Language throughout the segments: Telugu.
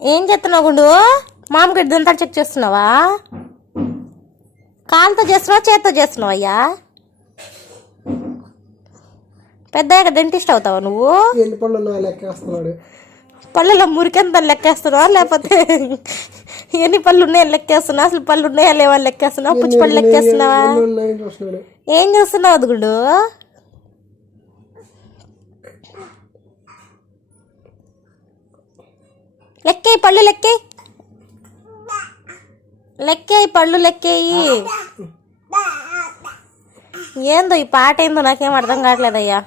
ఏం చేస్తున్నావు గుండు? మామకి ఇదంతా చెక్ చేస్తున్నావా? కాలుతో చేస్తున్నావా చేత్తో చేస్తున్నావా? అయ్యా పెద్దగా డెంటిస్ట్ అవుతావా నువ్వు? పళ్ళలో మురికెంత లెక్కేస్తున్నావా లేకపోతే ఎన్ని పళ్ళు ఉన్నాయని లెక్కేస్తున్నావా? అసలు పళ్ళు ఉన్నాయా లేవా లెక్కేస్తున్నావా? పుచ్చి పళ్ళు లెక్కేస్తున్నావా? ఏం చూస్తున్నావు అది గుండు? లెక్కేయి పళ్ళు లెక్కేయి, లెక్కేయి పళ్ళు లెక్కేయి. ఏందో ఈ పాట ఏందో నాకేం అర్థం కావట్లేదయ్యా.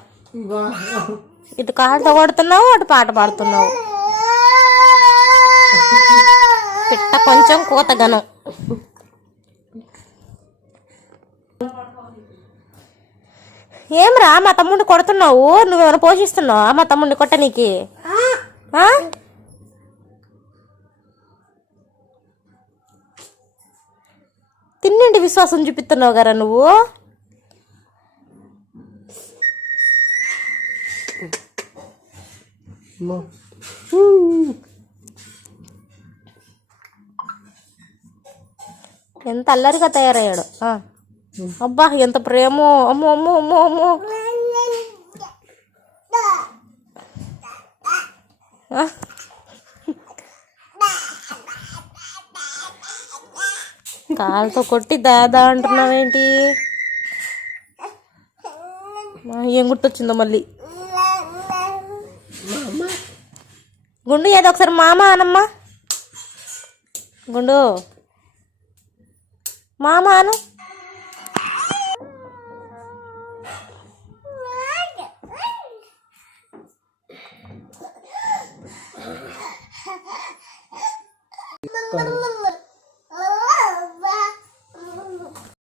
ఇటు కాళ్ళతో కొడుతున్నావు, అటు పాట పాడుతున్నావు. పిట్ట కొంచెం కోతగనం. ఏమ్రా మా తమ్ముడిని కొడుతున్నావు? నువ్వేమైనా పోషిస్తున్నావా మా తమ్ముడిని కొట్టనీకి? తిన్నింటి విశ్వాసం చూపిస్తున్నావు కదా నువ్వు. ఎంత అల్లరిగా తయారయ్యాడు. అబ్బా ఎంత ప్రేమో. అమ్మో అమ్మో అమ్మో అమ్మో. కాలుతో కొట్టి దాదా అంటున్నావేంటి? ఏం గుర్తొచ్చిందో మళ్ళీ. గుండు ఏదో ఒకసారి మామ అనమ్మా. గుండు మామ అను.